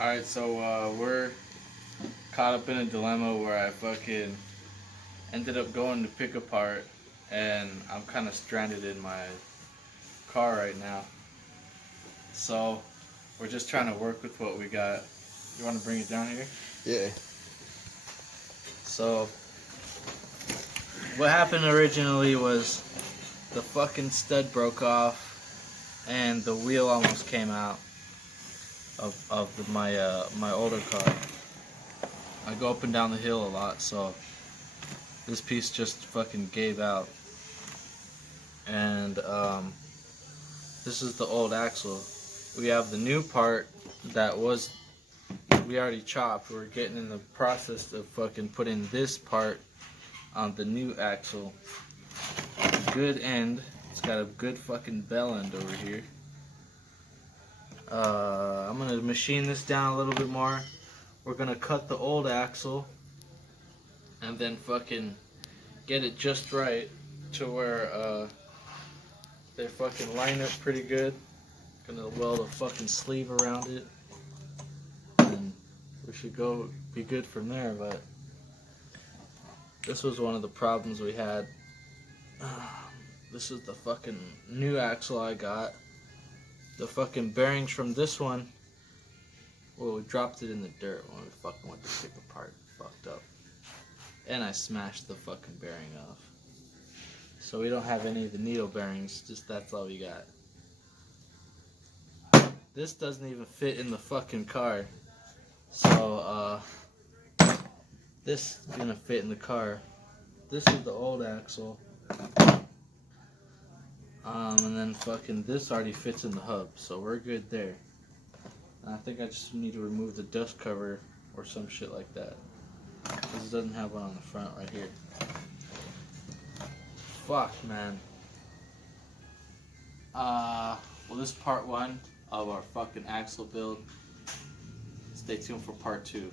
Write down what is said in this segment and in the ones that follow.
Alright, so we're caught up in a dilemma where I fucking ended up going to pick apart and I'm kind of stranded in my car right now. So we're just trying to work with what we got. You want to bring it down here? Yeah. So what happened originally was the fucking stud broke off and the wheel almost came out of my older car. I go up and down the hill a lot, so this piece just fucking gave out. And this is the old axle. We have the new part that we already chopped. We're getting in the process of fucking putting this part on the new axle. Good end. It's got a good fucking bell end over here. I'm gonna machine this down a little bit more. We're gonna cut the old axle and then fucking get it just right to where they fucking line up pretty good. Gonna weld a fucking sleeve around it and we should be good from there. But this was one of the problems we had. This is the fucking new axle I got. The fucking bearings from this one, well, we dropped it in the dirt when we fucking went to pick apart. Fucked up. And I smashed the fucking bearing off. So we don't have any of the needle bearings, just that's all we got. This doesn't even fit in the fucking car. So, this is gonna fit in the car. This is the old axle. And then fucking this already fits in the hub, so we're good there. And I think I just need to remove the dust cover or some shit like that. Because it doesn't have one on the front right here. Fuck, man. Well, this is part 1 of our fucking axle build. Stay tuned for part 2.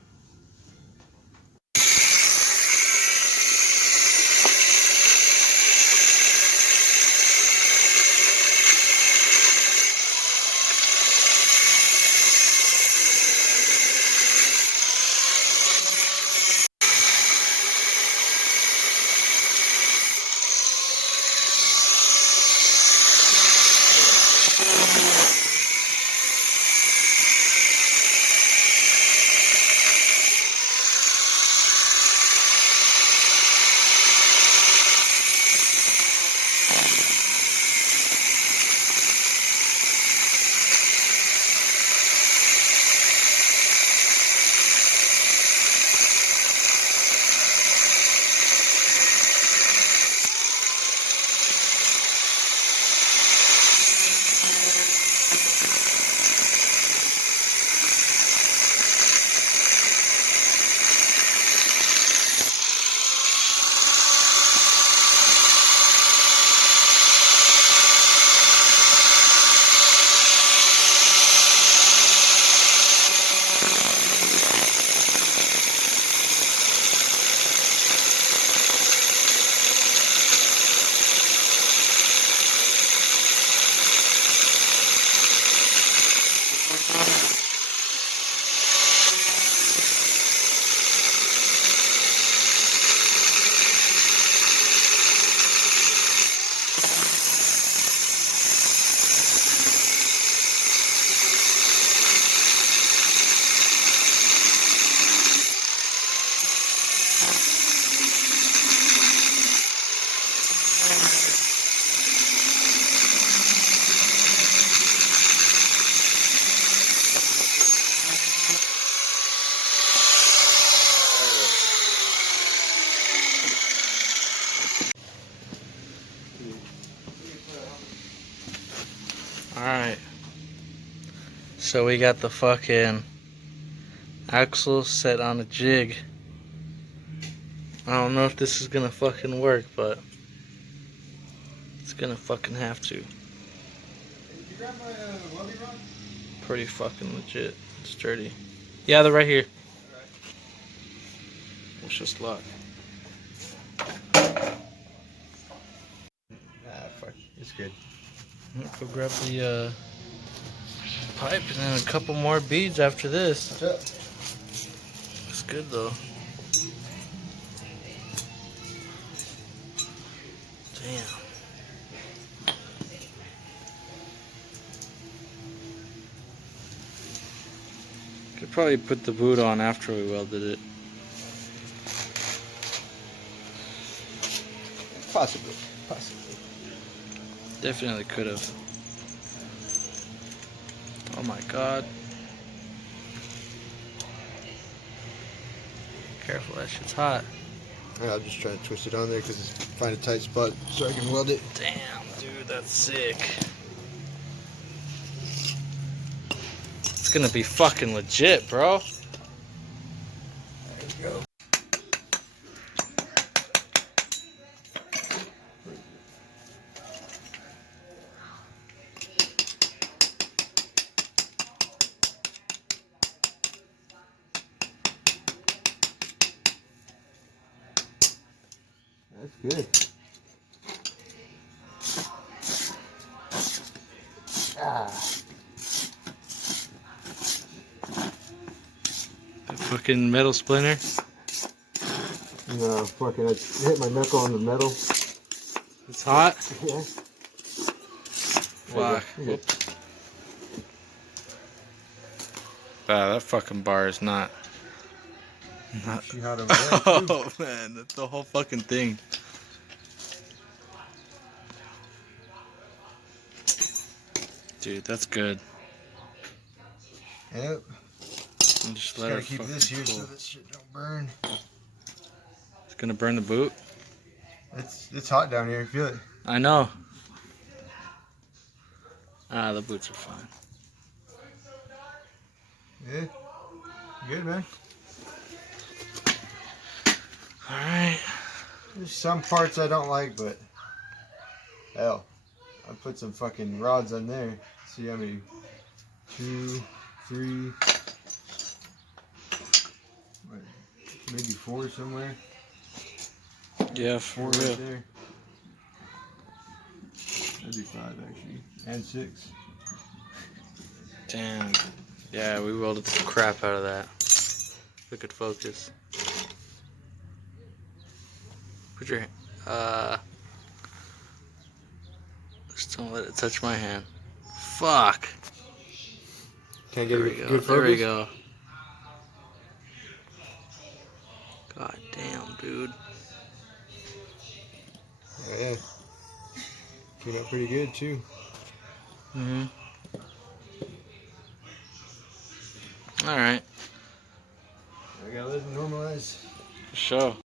Alright, so we got the fucking axle set on a jig. I don't know if this is gonna fucking work, but it's gonna fucking have to. Did you grab my welding rod? Pretty fucking legit, sturdy. Yeah, they're right here. Alright. Wish us luck. Fuck, it's good. Go grab the pipe and then a couple more beads after this. What's up? Looks good though. Damn. Could probably put the boot on after we welded it. Possibly. Possibly. Definitely could have. Oh my god. Careful, that shit's hot. Yeah, I'm just trying to twist it on there because find a tight spot so I can weld it. Damn, dude, that's sick. It's gonna be fucking legit, bro. There we go. That's good. Ah. That fucking metal splinter. No, fucking, I hit my knuckle on the metal. It's hot. Yeah. Fuck. Wow, that fucking bar is not. She hot over there, too. Oh man, that's the whole fucking thing. Dude, that's good. Yep. And just let Gotta it keep fucking this here cool. so this shit don't burn. It's gonna burn the boot. It's hot down here. Feel it. I know. Ah, the boots are fine. Yeah. Good, man. Alright. There's some parts I don't like, but hell, I put some fucking rods on there. See how many? 2, 3, what, maybe 4 somewhere. Yeah, 4 for real. right there. That'd be 5 actually, and 6. Damn. Yeah, we welded the crap out of that. Look at focus. Put your just don't let it touch my hand. Fuck. Can't get There a we go. good focus. There we go. God damn, dude. Oh, yeah. Came out pretty good too. Mhm. All right. I gotta let it normalize. For sure.